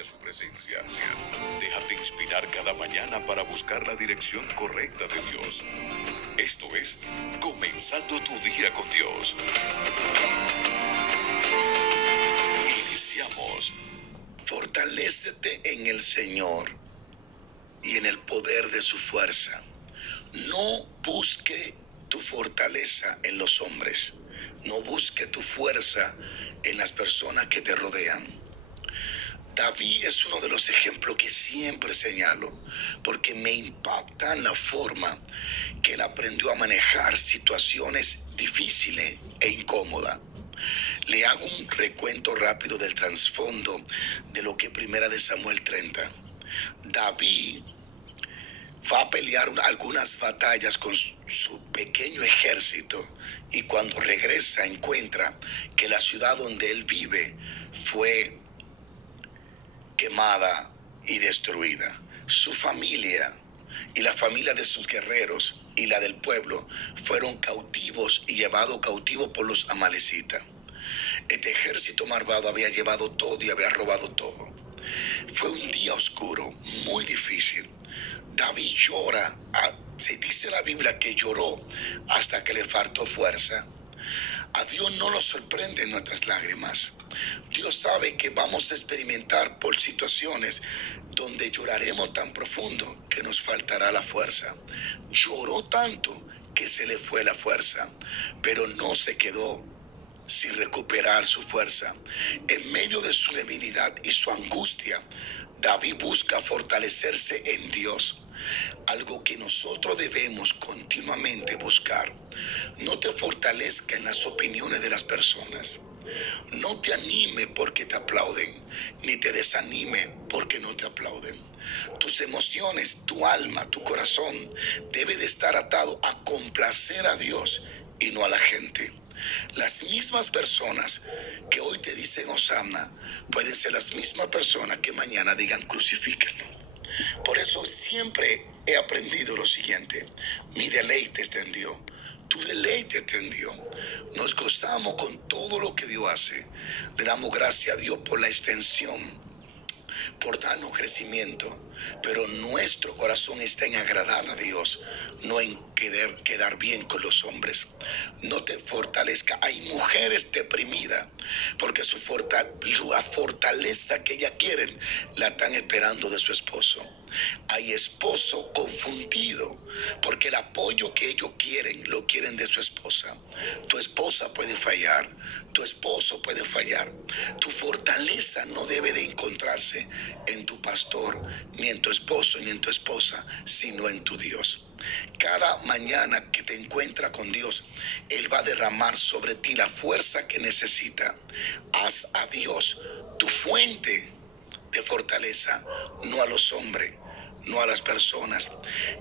a su presencia. Déjate inspirar cada mañana para buscar la dirección correcta de Dios. Esto es Comenzando tu día con Dios. Iniciamos. Fortalécete en el Señor y en el poder de su fuerza. No busque tu fortaleza en los hombres. No busque tu fuerza en las personas que te rodean. David es uno de los ejemplos que siempre señalo, porque me impacta la forma que él aprendió a manejar situaciones difíciles e incómodas. Le hago un recuento rápido del trasfondo de lo que Primera de Samuel 30. David va a pelear algunas batallas con su pequeño ejército y cuando regresa encuentra que la ciudad donde él vive fue quemada y destruida. Su familia y la familia de sus guerreros y la del pueblo fueron cautivos y llevados cautivos por los amalecitas. Este ejército malvado había llevado todo y había robado todo. Fue un día oscuro, muy difícil. David llora, se dice en la Biblia que lloró hasta que le faltó fuerza. A Dios no nos sorprenden nuestras lágrimas. Dios sabe que vamos a experimentar por situaciones donde lloraremos tan profundo que nos faltará la fuerza. Lloró tanto que se le fue la fuerza, pero no se quedó sin recuperar su fuerza. En medio de su debilidad y su angustia, David busca fortalecerse en Dios, algo que nosotros debemos continuamente buscar. No te fortalezca en las opiniones de las personas. No te anime porque te aplauden, ni te desanime porque no te aplauden. Tus emociones, tu alma, tu corazón debe de estar atado a complacer a Dios y no a la gente. Las mismas personas que hoy te dicen Hosanna pueden ser las mismas personas que mañana digan crucifíquenlo. Por eso siempre he aprendido lo siguiente: mi deleite está en Dios, tu deleite está en Dios. Nos gozamos con todo lo que Dios hace. Le damos gracias a Dios por la extensión, por darnos crecimiento, pero nuestro corazón está en agradar a Dios, no en quedar bien con los hombres. No te fortalezca. Hay mujeres deprimidas porque la fortaleza que ellas quieren la están esperando de su esposo. Hay esposos confundidos porque el apoyo que ellos quieren lo quieren de su esposa. Tu esposa puede fallar, tu esposo puede fallar. Tu fortaleza no debe de encontrarse en tu pastor, ni en tu esposo, ni en tu esposa, sino en tu Dios. Cada mañana que te encuentras con Dios, Él va a derramar sobre ti la fuerza que necesita. Haz a Dios tu fuente de fortaleza, no a los hombres, no a las personas.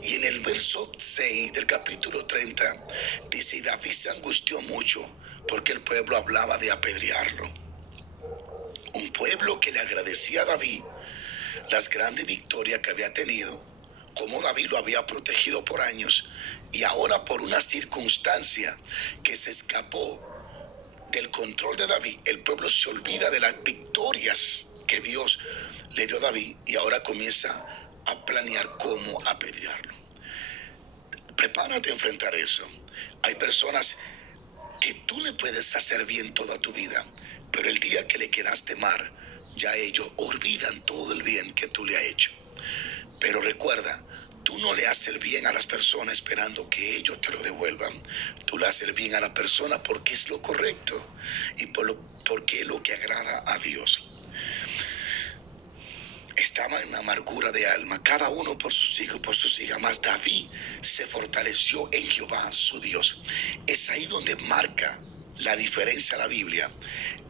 Y en el verso 6 del capítulo 30 dice: David se angustió mucho porque el pueblo hablaba de apedrearlo. Un pueblo que le agradecía a David las grandes victorias que había tenido, cómo David lo había protegido por años, y ahora por una circunstancia que se escapó del control de David, el pueblo se olvida de las victorias que Dios le dio a David y ahora comienza a planear cómo apedrearlo. Prepárate a enfrentar eso. Hay personas que tú le puedes hacer bien toda tu vida, pero el día que le quedaste mal, ya ellos olvidan todo el bien que tú le has hecho. Pero recuerda, tú no le haces el bien a las personas esperando que ellos te lo devuelvan. Tú le haces el bien a la persona porque es lo correcto y porque es lo que agrada a Dios. Estaba en amargura de alma, cada uno por sus hijos y por sus hijas, mas David se fortaleció en Jehová su Dios. Es ahí donde marca la diferencia la Biblia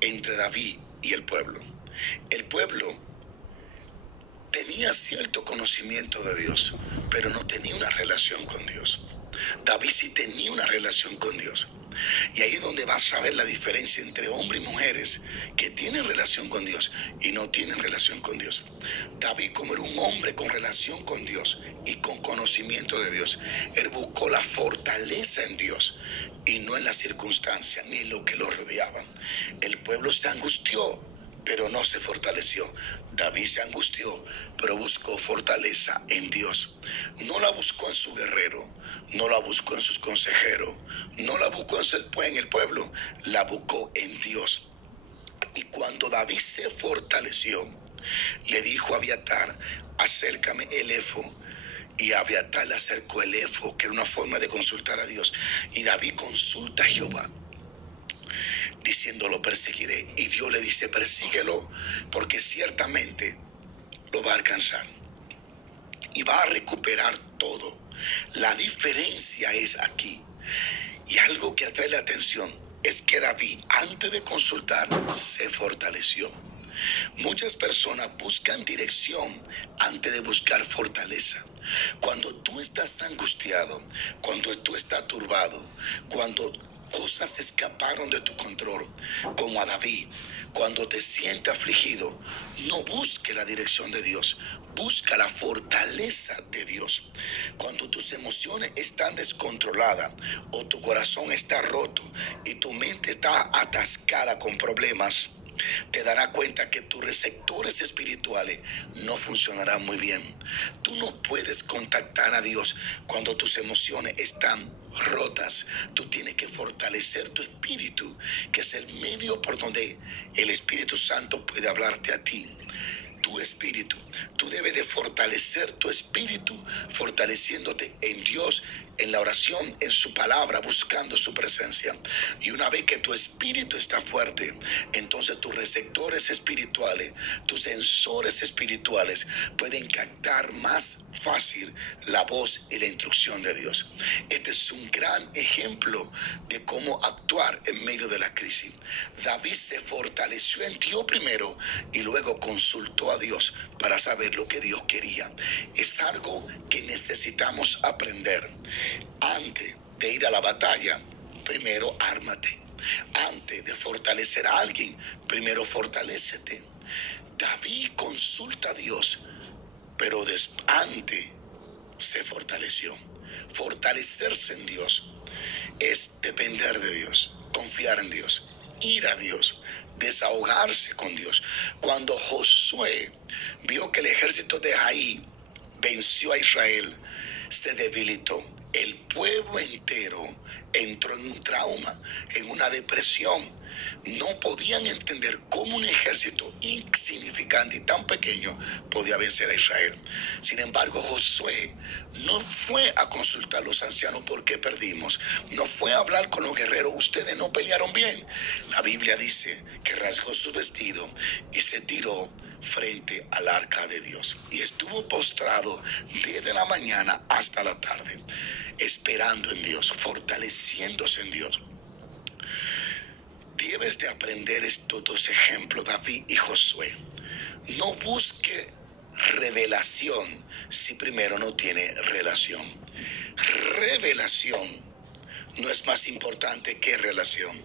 entre David y el pueblo. El pueblo tenía cierto conocimiento de Dios, pero no tenía una relación con Dios. David sí tenía una relación con Dios. Y ahí es donde vas a ver la diferencia entre hombres y mujeres que tienen relación con Dios y no tienen relación con Dios. David, como era un hombre con relación con Dios y con conocimiento de Dios, él buscó la fortaleza en Dios y no en las circunstancias ni en lo que lo rodeaba. El pueblo se angustió pero no se fortaleció. David se angustió, pero buscó fortaleza en Dios. No la buscó en su guerrero, no la buscó en sus consejeros, no la buscó en el pueblo, la buscó en Dios. Y cuando David se fortaleció, le dijo a Abiatar: acércame el efod. Y Abiatar le acercó el efod, que era una forma de consultar a Dios. Y David consulta a Jehová, diciendo: lo perseguiré. Y Dios le dice: persíguelo, porque ciertamente lo va a alcanzar y va a recuperar todo. La diferencia es aquí, y algo que atrae la atención, es que David, antes de consultar, se fortaleció. Muchas personas buscan dirección antes de buscar fortaleza. Cuando tú estás angustiado, cuando tú estás turbado, cuando cosas escaparon de tu control, como a David, cuando te sientes afligido, no busque la dirección de Dios, busca la fortaleza de Dios. Cuando tus emociones están descontroladas o tu corazón está roto y tu mente está atascada con problemas, te darás cuenta que tus receptores espirituales no funcionarán muy bien. Tú no puedes contactar a Dios cuando tus emociones están rotas. Tú tienes que fortalecer tu espíritu, que es el medio por donde el Espíritu Santo puede hablarte a ti. Tu espíritu, tú debes de fortalecer tu espíritu, fortaleciéndote en Dios, en la oración, en su palabra, buscando su presencia. Y una vez que tu espíritu está fuerte, entonces tus receptores espirituales, tus sensores espirituales pueden captar más fácil la voz y la instrucción de Dios. Este es un gran ejemplo de cómo actuar en medio de la crisis. David se fortaleció en Dios primero y luego consultó a Dios para saber lo que Dios quería. Es algo que necesitamos aprender. Antes de ir a la batalla, primero ármate. Antes de fortalecer a alguien, primero fortalécete. David consulta a Dios, pero antes se fortaleció. Fortalecerse en Dios es depender de Dios, confiar en Dios, ir a Dios, desahogarse con Dios. Cuando Josué vio que el ejército de Jai venció a Israel, se debilitó. El pueblo entero entró en un trauma, en una depresión. No podían entender cómo un ejército insignificante y tan pequeño podía vencer a Israel. Sin embargo, Josué no fue a consultar a los ancianos por qué perdimos. No fue a hablar con los guerreros: ustedes no pelearon bien. La Biblia dice que rasgó su vestido y se tiró frente al arca de Dios. Y estuvo postrado desde la mañana hasta la tarde, esperando en Dios, fortaleciéndose en Dios. Debes de aprender estos dos ejemplos, David y Josué. No busque revelación si primero no tiene relación. Revelación no es más importante que relación.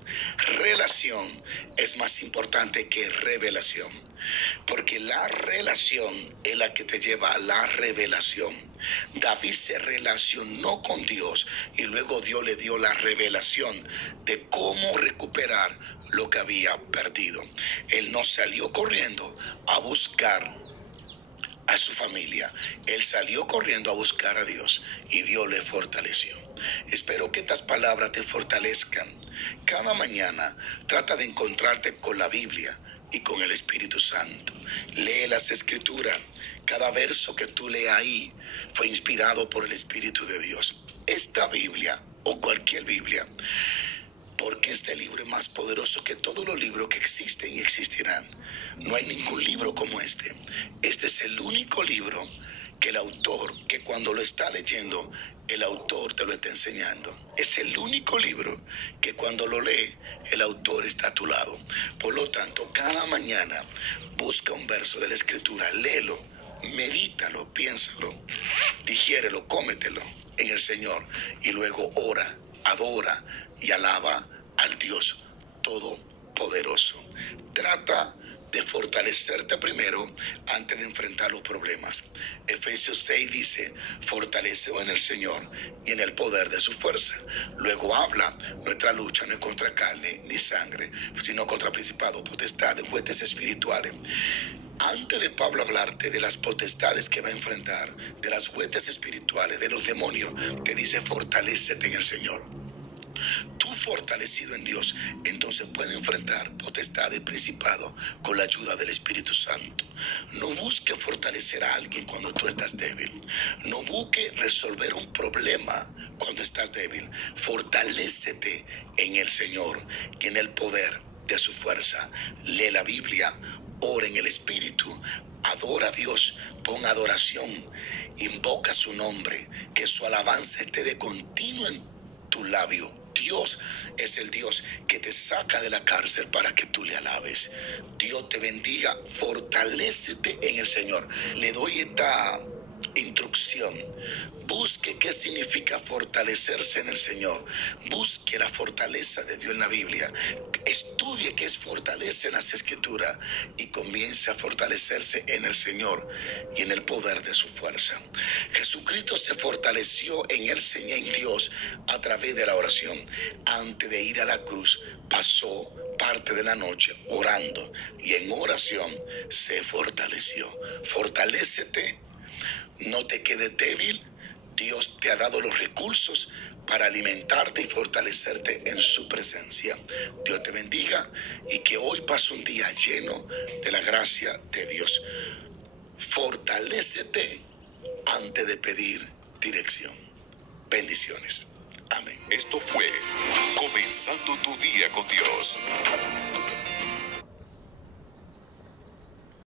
Relación es más importante que revelación, porque la relación es la que te lleva a la revelación. David se relacionó con Dios y luego Dios le dio la revelación de cómo recuperar lo que había perdido. Él no salió corriendo a buscar a su familia, él salió corriendo a buscar a Dios y Dios le fortaleció. Espero que estas palabras te fortalezcan. Cada mañana trata de encontrarte con la Biblia y con el Espíritu Santo. Lee las Escrituras. Cada verso que tú leas ahí fue inspirado por el Espíritu de Dios. Esta Biblia o cualquier Biblia, porque este libro es más poderoso que todos los libros que existen y existirán. No hay ningún libro como este. Este es el único libro que el autor, que cuando lo está leyendo, el autor te lo está enseñando. Es el único libro que cuando lo lee, el autor está a tu lado. Por lo tanto, cada mañana busca un verso de la Escritura, léelo, medítalo, piénsalo, digiérelo, cómetelo en el Señor y luego ora, adora y alaba al Dios Todopoderoso. Trata de fortalecerte primero antes de enfrentar los problemas. Efesios 6 dice, fortaleceo en el Señor y en el poder de su fuerza. Luego habla, nuestra lucha no es contra carne ni sangre, sino contra principados, potestades, huestes espirituales. Antes de Pablo hablarte de las potestades que va a enfrentar, de las huestes espirituales, de los demonios, te dice fortalécete en el Señor. Tú fortalecido en Dios, entonces puedes enfrentar potestades y principados con la ayuda del Espíritu Santo. No busque fortalecer a alguien cuando tú estás débil. No busque resolver un problema cuando estás débil. Fortalécete en el Señor y en el poder de su fuerza. Lee la Biblia, ora en el Espíritu, adora a Dios, pon adoración, invoca su nombre, que su alabanza esté de continuo en tu labio. Dios es el Dios que te saca de la cárcel para que tú le alabes. Dios te bendiga, fortalécete en el Señor. Le doy esta instrucción. Busque qué significa fortalecerse en el Señor. Busque la fortaleza de Dios en la Biblia. Estudie qué es fortaleza en las Escrituras y comience a fortalecerse en el Señor y en el poder de su fuerza. Jesucristo se fortaleció en el Señor, en Dios, a través de la oración. Antes de ir a la cruz, pasó parte de la noche orando y en oración se fortaleció. Fortalécete. No te quedes débil. Dios te ha dado los recursos para alimentarte y fortalecerte en su presencia. Dios te bendiga y que hoy pase un día lleno de la gracia de Dios. Fortalécete antes de pedir dirección. Bendiciones. Amén. Esto fue Comenzando tu día con Dios.